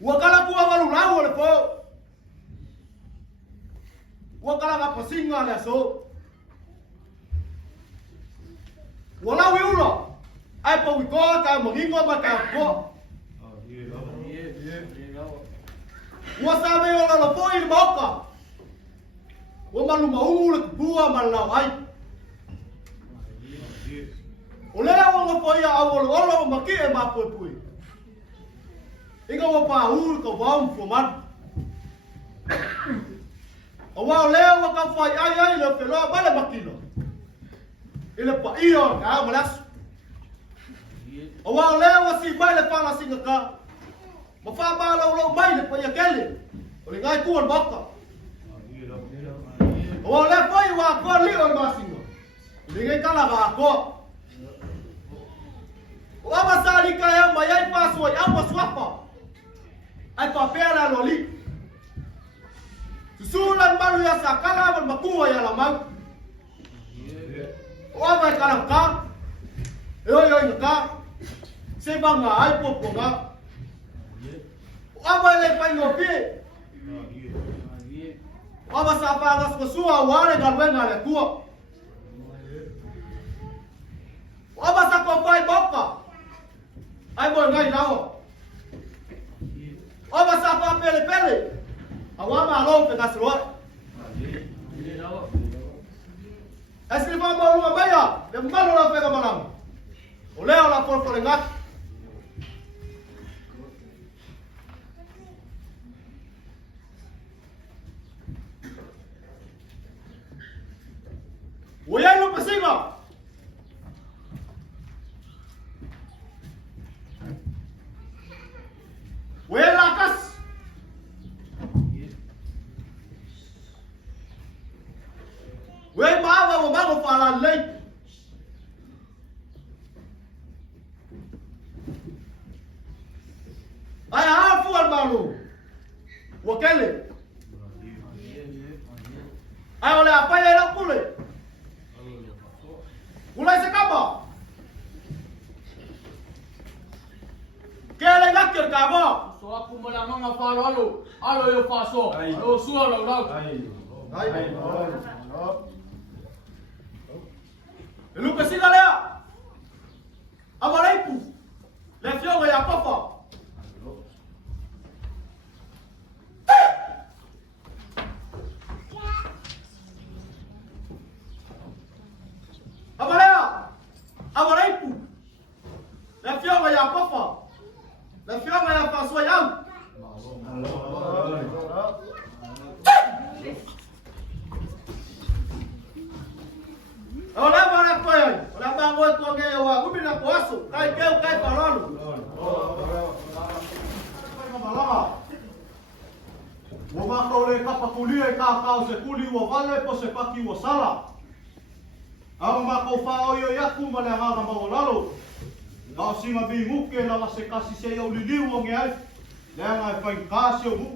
Wakala kuwa walulau le po. Wakala ngapa singa le so. Walau yulo. Ai po wiko ka mogingo maka ko. Wasabe ola lo po il boka. Wamalu maungu le bua malau ai. Olela wonga po ya awolo olo maki e mapoi. Inga wa pahul ko bom fuman. Awa leo wa ka fai ai le pelo bale makilo. Ile pa iyo ka malas. Awa leo wa si bale pala singa ka. Ma fa ba lo mai le pa ya kele. Ole ngai kuon bakka. Awa le fai wa ko li on masingo. Ile ngai kala ba ko. Wa masali ka ya mayai pasoi apa swapa. Ai papera loli. Susulan baru ya sakala bermakua ya lamang. Wah kalang ka. Yo ka. Sebang ai poponga. Wah le pai ngopi. Wah sapa agas pesua wale galwenga le tua. Wah ngai nawa. O masapa pele. Awama lo pe kasro. Escriba baru mabaya, de malo la pega malam. Oleo la por ngat. Woyan lo pasiba. Woyan lakas. Woyan bago para lei. Ai afu al malu. Wakele. Ai olha apa ya la pule. Ulai sekaba. Kele ngakir kaba. So aku melamang apa alo yo paso. Alo suara lo. Ai. Lu kasih galea. Amaraipu. Le fio ya papa. Amaraipu. Le fio ya papa. Le fio ya paso ya. Olha para coi, olha para moi tu ngai wa, ubi na poaso, kai keu kai paralo. Wo ma ko le ka pakuli e ka se kuli wo vale po se paki wo sala. Ava ma ko fa o yo yaku ma le nga ma lalo. Ga sima bi muke la se kasi se yo liliu o ngai. Le nga fa kasi o mu.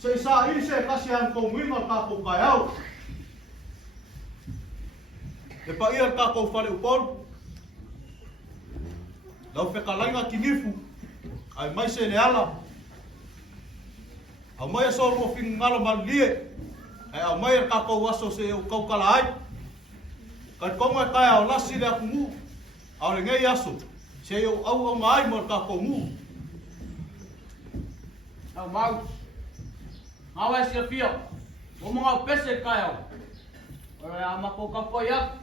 Se sa i se kasi an ko minga ka ko kaiau. E pa ia ka ko fale upon. Lau whekalainga ki nifu. Ai mai se ne ala. Au mai so ro fin ngalo malie. Ai au mai ka ko waso se o kau kala ai. Ka konga kai au lasi le aku mu. Au le ngai aso. Se o au mai mo ka ko mu. Au mau. Awa se fio. O mo pese kai au. Ora ama ko ka poia.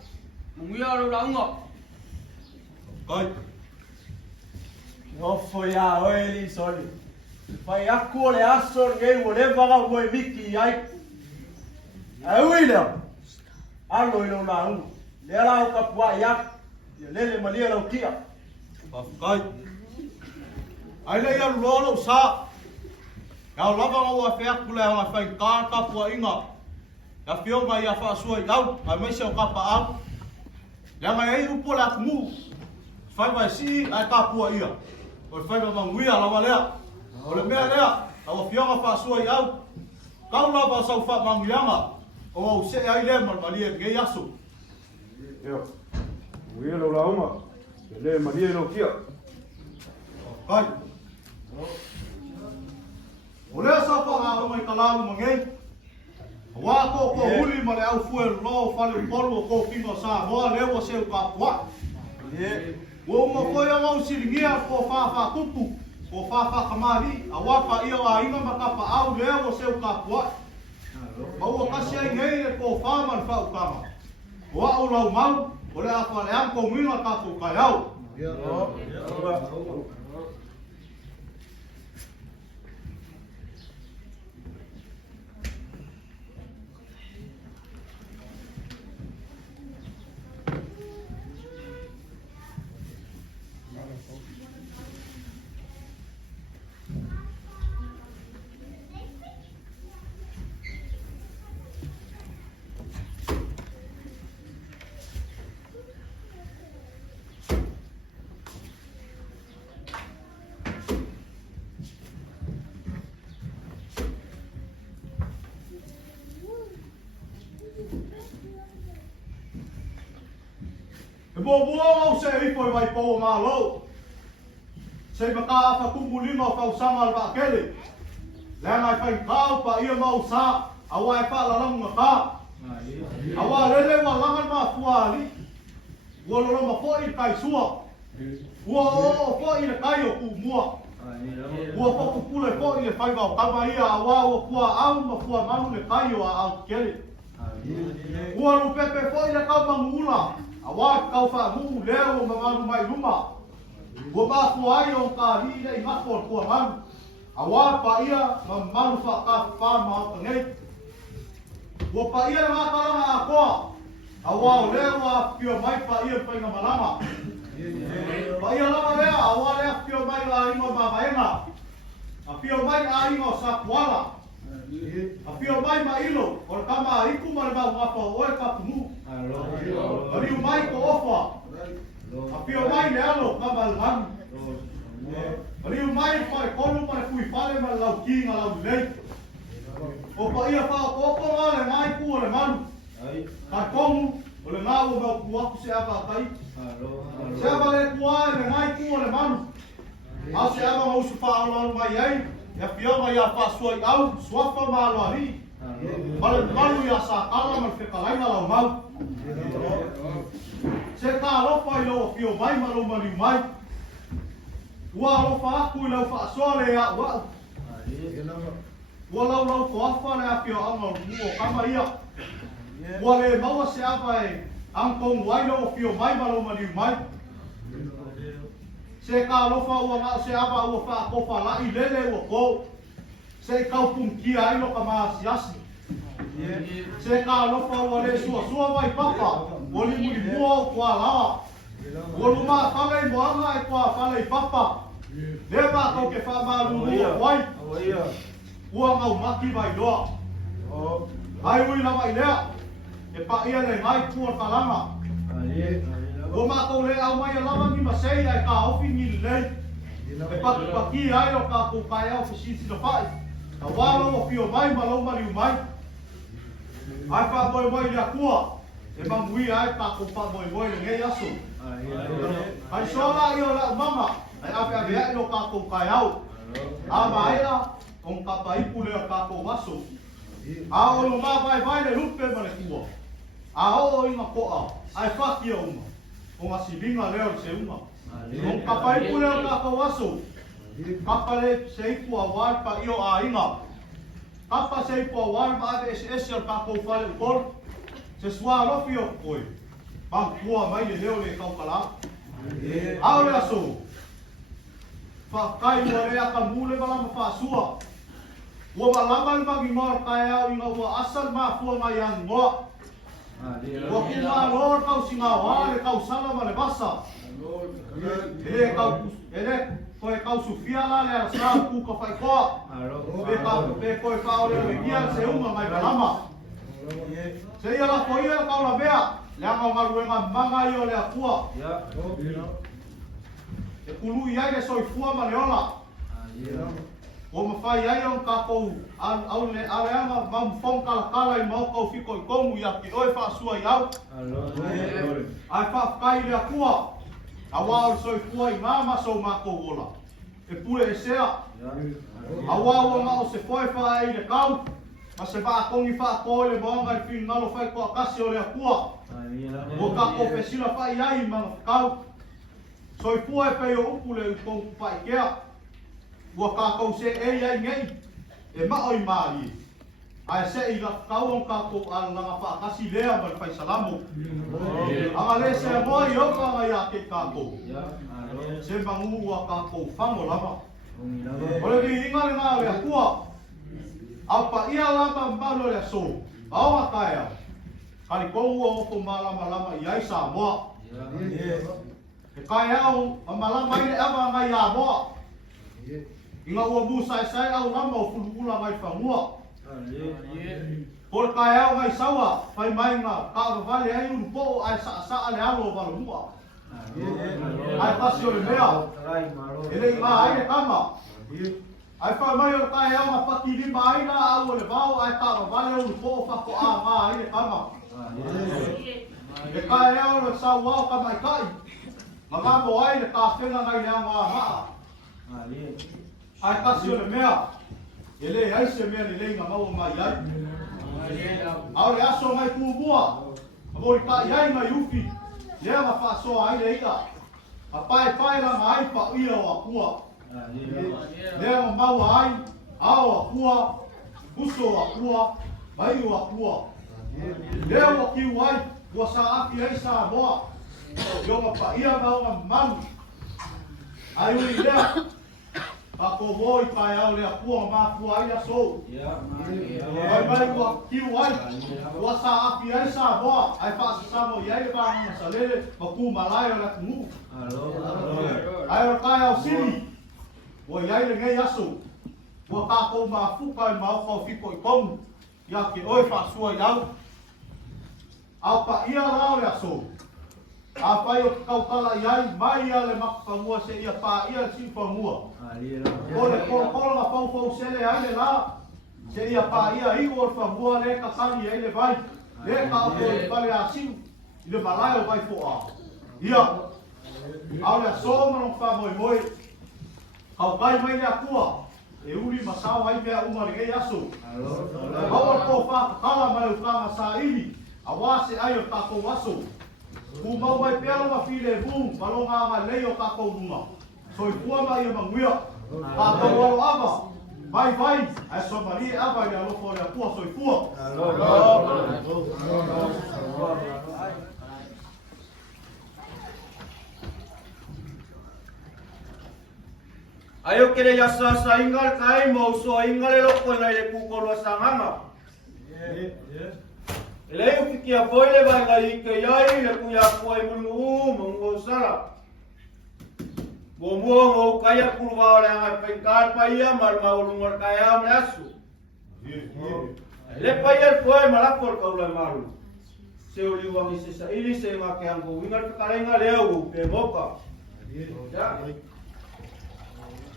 Mungia ro la unga. Kai. No foi a ele soli. Vai a cole aso ngai wo le vaga wo miki ai. Ai William. Alo ilo la unga. Le ala o ka pua ya. Le malia la kia. Kai. Ai le ia lolo sa. Kau lava o fe akule o fa ka pua inga. Ya fio mai ya fa suai au, ai mai se o ka pa au. Ya mai upo la mu. Fai vai si ai ka pua ia. O fai va manguia la valea. O le mea lea, au fio nga fa suai au. Kau lava sa fa mangianga. O se ai le mal malia ngai aso. Yo. Uia lo la uma. Le malia no kia. Kai. O le sa fa nga mai kalalu mangai. Wa ko huli ma le au fuel lo fale polo ko fingo sa mo le wo se ka wa ye wo mo ko ya mau silingia ko fa kupu ko fa kamari awa pa ia wa inga ma ka pa au le wo se ka wa ma wo ka se ngai ko fa man fa ukama wa au lau mau o le afa le am ko mino ka ko ka yau Bobo se i foi vai po malo. Se baka fa kumulima fa usama ba kele. La mai fa kau pa ia mau sa, awa fa la lang ka. Awa lele wa langan ma fuali. Wo lo ma foi kai sua. Ua o fo i le kai o ku mua. Ua fo kupule fo i le whai wau kama ia a wā ua kua au ma kua manu le kai o a au kele. Ua lu pepe fo i le kau manguula. A wā kau wha muu leo ma manu mai luma. Ua mā kua ai o ka li le i mako kua manu. A wā pa ia ma manu wha ka wha ma au kangei. Ua pa ia le ngā karanga a koa. A wā o leo a pio mai pa ia whainga malama. Pa ia lama lea, a wā lea pio mai a ingo ma maenga. A pio mai a ingo sa kuala. A pio mai ma ilo, o le kama a iku ma le mau ngapa o e kapumu. A riu mai ko ofa. A pio mai le alo kama le manu. A riu mai pa le konu ma le kui pale ma le lau kinga lau lei. O pa ia wha o koko ma le ngai ku o le manu. Ka kongu, o le ngā o mau kuaku se ava kai. Se ava le kua e le ngai ku o le manu. A se ava mausu whaaloanu mai ei. Ia pionga ia whaasua i au, suafa ma aloa ri. Ma le manu ia sa kala ma le whekalaina lau mau. Se ka alofa i loa pio mai ma lo maniu mai. Ua alofa aku i lau whaasoa le ia wau. Ua lau koafa le a pio anga o kama ia. Ua le maua se ava e angkong wailo o pio mai ma lo maniu mai. Se ka alofa ua ngā se ava ua whaakofa lai lele ua kou. Se kau pungkia ai lo ka maasiasi. Se ka alofa ua le sua mai papa. O li muli mua o kua lawa. Ua luma whale i moanga e kua whale i papa. Le mātou ke whamaru ua wai. Ua ngau maki vai loa. Ai ui lama i lea. E pa ia le ngai kua talanga. Ua mātou le au mai a lama ni masei ai ka ofi ni lei. E paki ai o ka kukai au fisisi na whai. A walo o pio mai ma lau mariu mai. Ai wha moi lia kua. E mamui ai ka kupa moi le ngei aso. Ai sola i o la mama. Ai ape ai o ka kukai au. A maea on ka paipu lea ka kuwaso. A o lo ma vai le lupe ma le kua. A o inga koa. Ai whaki o uma. O ngā sivinga leo se uma. O ka paipu leo ka kuwaso. Kapale se ipu a wai pa io a inga. Kapa se ipu a wai pa ave ese o ka kufale ukor. Se sua lofi o koi. Pang kua mai le leo le kaukala. Ao le aso. Whakai ua rea ka mule malama whaasua. Ua malama i magi ngora kai au inga ua asal maa fua mai an ngoa. Ua kuma lor kau singa wale kau salama le basa. Ele koe kau sufia la le arasa kuka whai koa. Pe koe kau leo le kia se unga mai malama. Se ia la koe ia kau la bea. Le anga ngaruenga manga i o le akua. E kulu iai le soifua ma le ola. O mawhai ai on kako au le areanga mam fong kala i mau kau whiko i kongu ia ki oe whaasua i au. Ai whaakai le akua. A wao soifua i mama so mako ola. E pule e sea. A wao nga o se foe wha e le kau. Ma se wha kongi wha koe le moanga i whing ngalo whai kua kasi o le akua. O kako pesila whai ai mga kau. Soifua e pei o upu le ukongu pai kea. Ua kākou se ei ai ngei. E mao i maari. Ai se i la kau on kākou alanga whaakasi lea mai whai salamo. Anga le se moa i oka ngai a ke kākou. Se mangu ua kākou whango lama. Ole ki inga le ngā le akua. Au pa ia lama malo le so. Aonga kai au. Kari kongu o ofo malama lama i ai sa moa. E kai au, a malama i le ava ngai a moa. Inga ua mu sai au lama o fulukula ngai whangua. Por kai au ngai sawa, whai mai ngā kāwa vale ai uru po ai saa le alo o wala mua. Ai pasi o le mea. Ele i ngā aile kama. Ai whai mai o kai au ngā paki lima aina au o le vau ai kāwa vale uru po o whako a ngā aile kama. E kai au le sau wau kama i kai. Ngā mo ai le kāwhenga ngai lea ngā haa. Ai kasi o le mea. E le ai se mea le leinga maua mai ai. Au le aso ngai kuubua. A mori kai ai ngai ufi. Lea ma whaasoa ai le ila. A pai la mai pa ia o kua. Lea ma mau ai, ao a kua, puso a kua, mai o a kua. Lea o kiu ai, kua sa aki ai sa moa. Ionga pa ia maunga manu. Ai ui lea, pa ko moi pai au lea kua ma kua ai a sou. Mai kua kiu ai, kua sa aki ai sa moa. Ai pa sa mo iai le pa ma sa lele, ma ku malai o la kumu. Ai o kai au sili. Wa iai le ngai aso. Wa ka ko ma fuka i mau ko fiko i kong. Ia ke oi fa sua iau. Au pa ia rao le aso. A pai o kau kala iai, mai ia le makapangua se ia pa ia le sipangua. O le kolo nga pau sele ai le la. Se ia pa ia iwo le pangua le kasani ai le vai. Le ka o le pale a siu. I le malai o vai fo a. Ia. Au le aso manong wha moi moi. Kau kai mai le akua. E uri masao ai mea umare gei aso. Hawa ko whakakala mai o kama sa ili. Awase ai o tako aso. Ku mau mai pēro ma while vū, malonga ma lei o tākou runga. Soi pua mai o manguia, tātou alo ava. Vai vai, ai so mari ava i alofo le apua soi pua. Ai o kere yasa sa ingal kai mo so ingale loko ngai le kukolo sanganga. Leo fiki a poile vai ngai ke yai le kuya koi mungu mungu sala. Bomo mo kaya kurwa le ngai penkar paia mar maulungar kaya mrasu. Le paia koi malapor kaula malu. Se oli wangi se sa ili se ma ke ango wingar kalenga leo pe moka. Ya.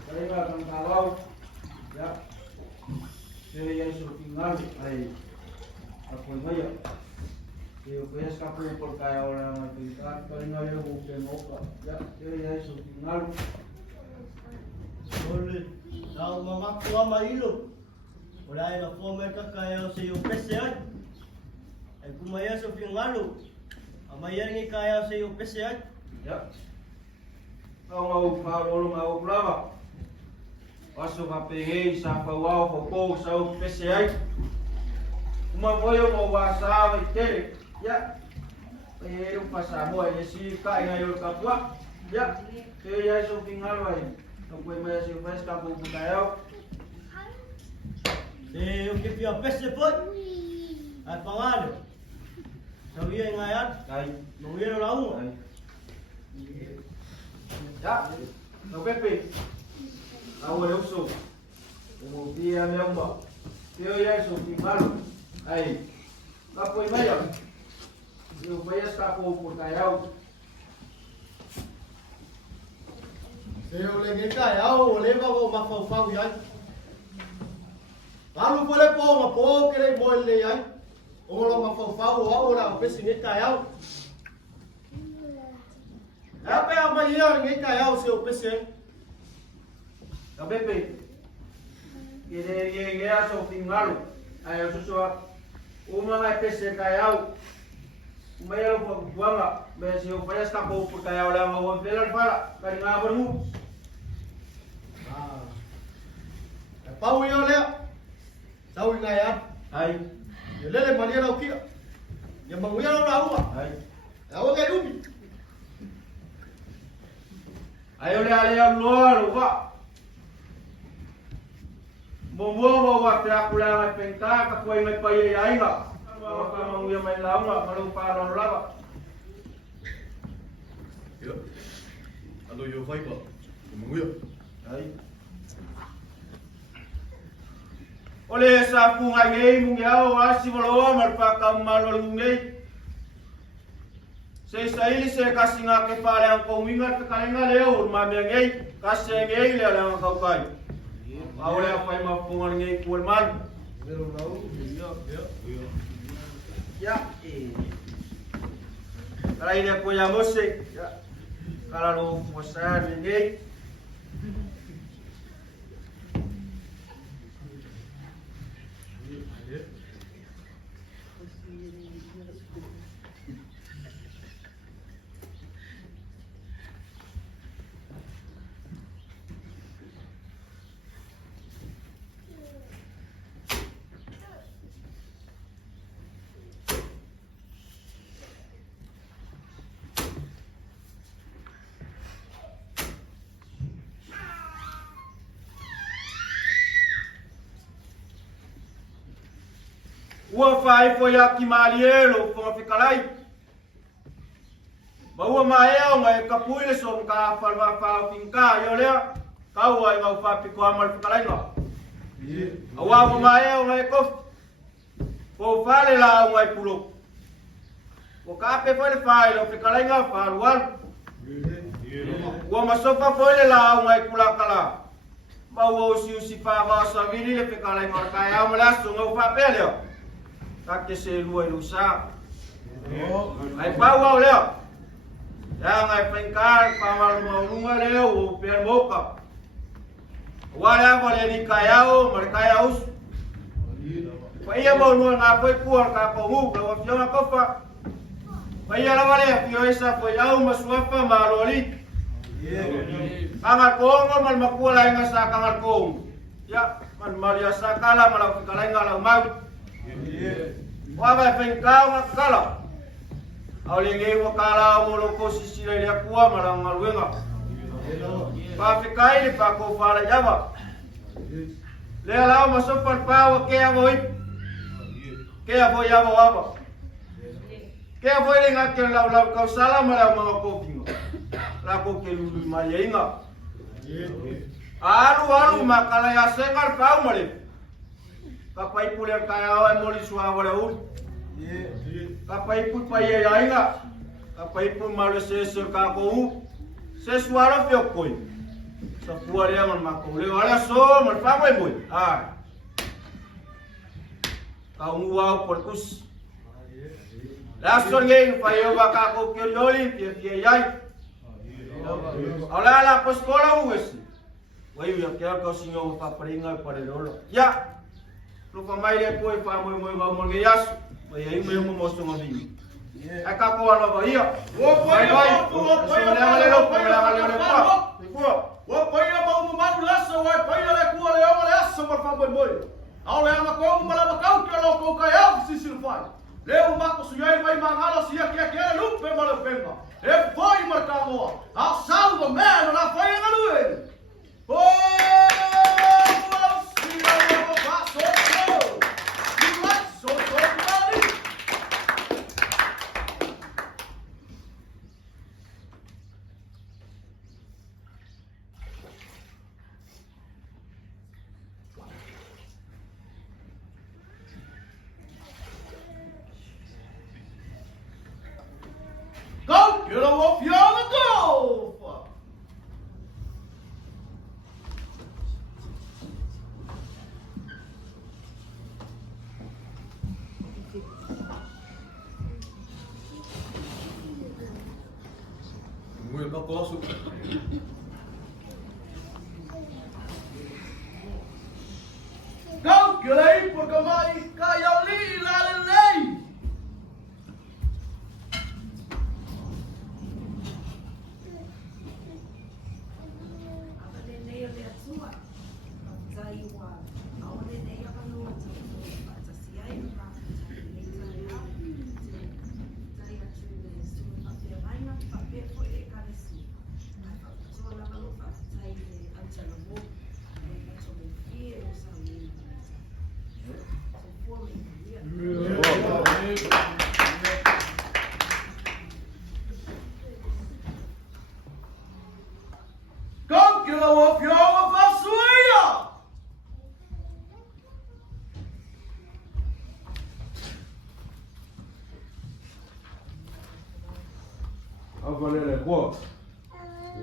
Kalenga kan kalau. Ya. Se yai so tingal ai. Ako maya. Eu conheço que a polícia por cá é a hora de pintar, que não é o que moca. Já, eu já sou pinalo. Olha, dá uma macua mailo. Olha aí na forma que caiu o seu PCA. É como é seu pinalo. Amanhã ninguém caiu o seu PCA. Já. Não o farol, não o brava. Passo para peguei, safa uau, focou, saiu PCA. Uma boia uma wasava e tele. Ya, eu passar boa esse cai na eu capua. Ya, eu já sou pingal vai. Não foi mais eu faz capu putael. Eu que fui a PC foi. A pangalo. Não ia engaiar. Cai. Não ia lá um. Ya, não Pepe. Agora eu sou. O dia meu mal. Eu já sou pingal. Aí. Capu maior. Eu vou estar com o portaial. Se eu liguei caiu, eu leva o mafafau aí. Lá no pole pô, uma pô, que ele mole aí. O lo mafafau, o ora, o peixe nem caiu. É para amanhã ninguém caiu o seu peixe. Tá bem. Ele é só pingal. Aí eu só uma vai PC caiu. Maya buanga, mas eu faz capo por kaya wala mo pelar para kari nga bermu. É pau eu le. Sau ngaiat. Ai, Eu lele mania o kia. Ya manguia na rua. ai. É o que rubi. Ai ole ale lo wa. Mo wa tra kula nga penta ka foi mai pai ai nga. Ako mang uya may lawa, malupa ron lawa. Ia. Alo yo vai pa. Manguia. Ai. Ole sa punga ngei mungiao asi waloa marpaka malol ngei. Se saili se kasinga ke pale ang kominga te kalenga leo mami ngei kase ngei le ang kaukai. Ole apa ima punga ngei kulman. Ya, kalau ini punya musik, ya. Kalau bosan ini, ua fai fo ya ki malielo fo fikalai. Ba ua maeo ngai kapuile so ka falva fa finka yo lea. Kau ai ngau fa piko amal fikalai nga. Awa maeo ngai ko. Fo fale la ngai pulo. Ko kape fo le fai lo fikalai nga fa luar. Ua masofa fo le la ngai kulakala. Ma ua usi pa ba sa vili le fikalai nga kai au mala so ngau fa pele. Kake se lua lusa. Ai pa ua leo. Ya ngai pengkar pamal maunga leo o per boka. Wala wala ni kayao markayaus. Pa ia mo no na foi kuar ka ko hu lo fio na kofa. Pa ia la wala fio esa foi au masuapa maloli. Kangar kongo mal makula inga sa kangar kong. Ya man maria sa kala mal kala inga la mau. Wa ba pengkau ngakala. Aulingi wakala mo lo posisi le akua marang maluenga. Pa fikai le pa ko fala java. Le ala ma sopan pa ke avoi. Ke avoi ava ava. Ke avoi le ngake la kau sala mala ma ko kingo. La ko ke lulu ma yenga. Alu makala ya sengar kau male. Kapai pule kaya ai moli suwa wala ul. Kapai pun paya yainga, kapai pun malu sesor kako, sesuara fiokoi. Sepuluh dia memakai, lewala so merpakai boy. Kau nguau perkus. Langsung geng paya bakako kirioli pia yai. Ala pas sekolah wes. Wai ya kira kau singo paperinga pada dulu. Ya, lupa mai le koi pa moi ngau ngeyas. Ai ai mo mostro uma vinho. É caco a nova aí, ó. Vai. Wa pai ba um malu lasa wa pai le ku le o le asa por favor moi. Au le ama ko mala ba kau ke lo ko kai au si silfai. Le o mako su yai mai mangala si ya ke lupe mala penga. E foi marcamo. Au salva man na foi na lue. Go! Get off your go! Muy caposo. Go! Get aí, porque mai caiu ali, lá lei. Avalele boa.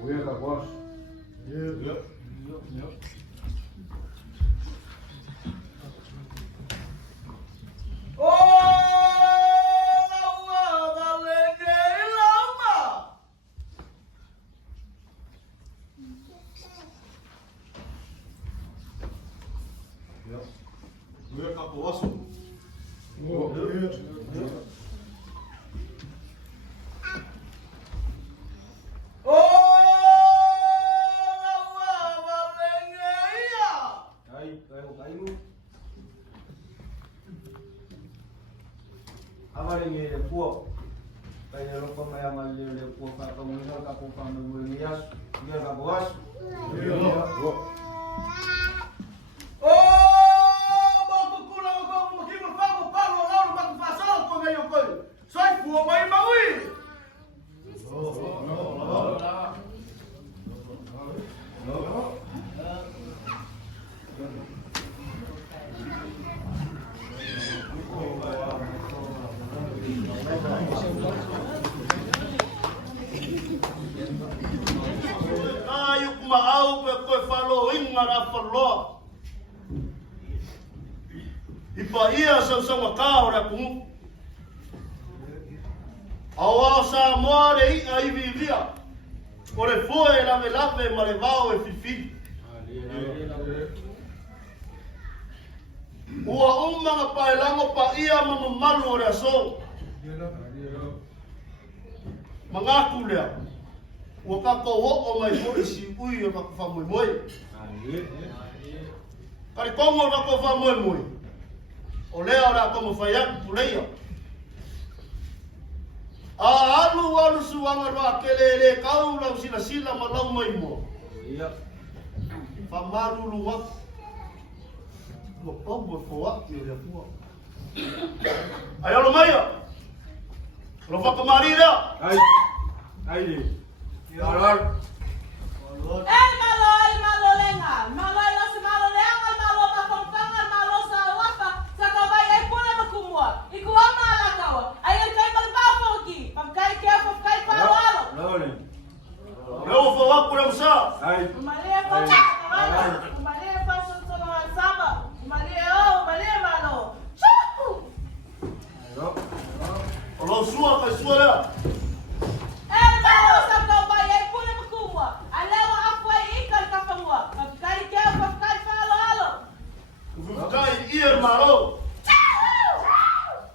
Uieka boa. Yep. Uieka boa. Oh, fua mai maui. Ayo kumaau pe koe whalo inga ra whaloa. Ipa ia sa kao ra kungu. Awa Samoa le i a iwi via. O le foe lave lave ma le vao e fifi. Ua umanga pa elango pa ia ma mamalu o le aso. Mangaku lea. Ua kako o mai fo si ui o kako wha moi moi. Kari kongo o kako wha moi moi. O lea ora komo whaiaku puleia. Alu suanga roa kelele kau lau sila ma lau mai mo. Whamaru luwa. Ua pau fo aki o lea fua. Ai alo maia. Lo whakamari rea. Ai le. Alar. Malo lenga. Malo ilo si malo lenga, malo pakontanga, malo sa waka. Sa kawai ay pula makumua. Iku ama ala kawa. Ay kay malpao ki. Pagkay kaya pagkay palo alo. Lole. Leo fo waku rea msa. Ai. Umalia pa sa. Umalia pa sa sama. Umalia malo. Chupu. Olo sua kai sua rea. Malo sa kawai ay pula makumua. Alewa apa ikan kapamua. Pagkay kaya pagkay palo alo. Kai ier maro.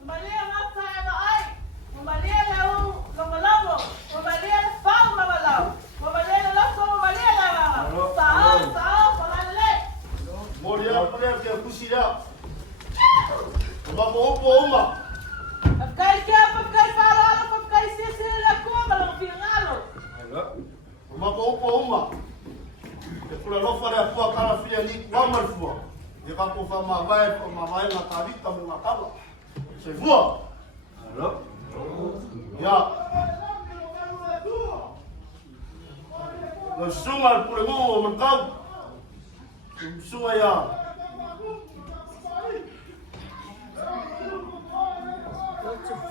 Umalia mata ano ay. Umalia lau lomolongo. Umalia pau mamalau. Umalia loso umalia lau. Sao, pamale. Moria prea ke kusi rea. Ua mo opo uma. Pagkay kaya pagkay palo alo. Pagkay sisila ko. Malang pinangalo. Ua mo opo uma. E kula lofa rea fua kara fia ni kuamal fua. E kako whamawai na karita mo na kawa. Se fua. Ya. Lo sunga al pure mo o Manukau. Sunga ya.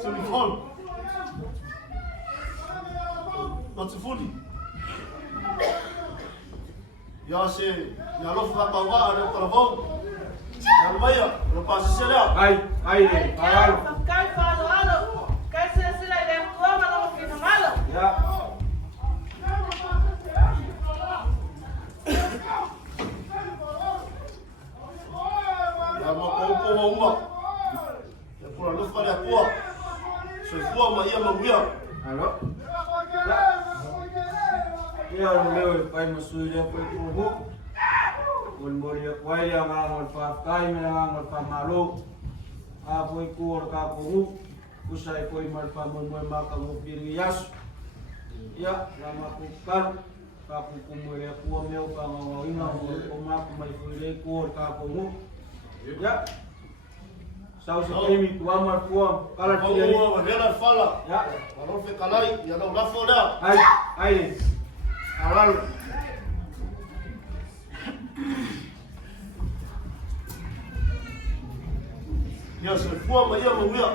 Telefon. Not Fuli. Ya lo fa kawa ada telefon. Ya maya, lo pasi sia. Ai le. Alar. Pagkay palo alo. Pagkay sila yung ko. Malang pinangalo. Ya. Ya mo ko uma. Ya kula lo fa da kwa. Se fua ma ia ma wia. Alo. Ya leo pai masulia pai kuhu. Kun moria kwai ya ngol fa kai me ngol fa malu. Apo ikur ka kuhu. Usai koi mal fa mo ma ka mo pirias. Ya lama kukan ka ku moria ku meu ka ngo ina ko ma ku mai fuile kur ka kuhu. Ya. Sau sekali tu amar puam kala tiari. Oh, vela fala. Ya. Lo fe kalai, ya lo la foda. Ai. Alal. Ya se fua ma ia ma wia.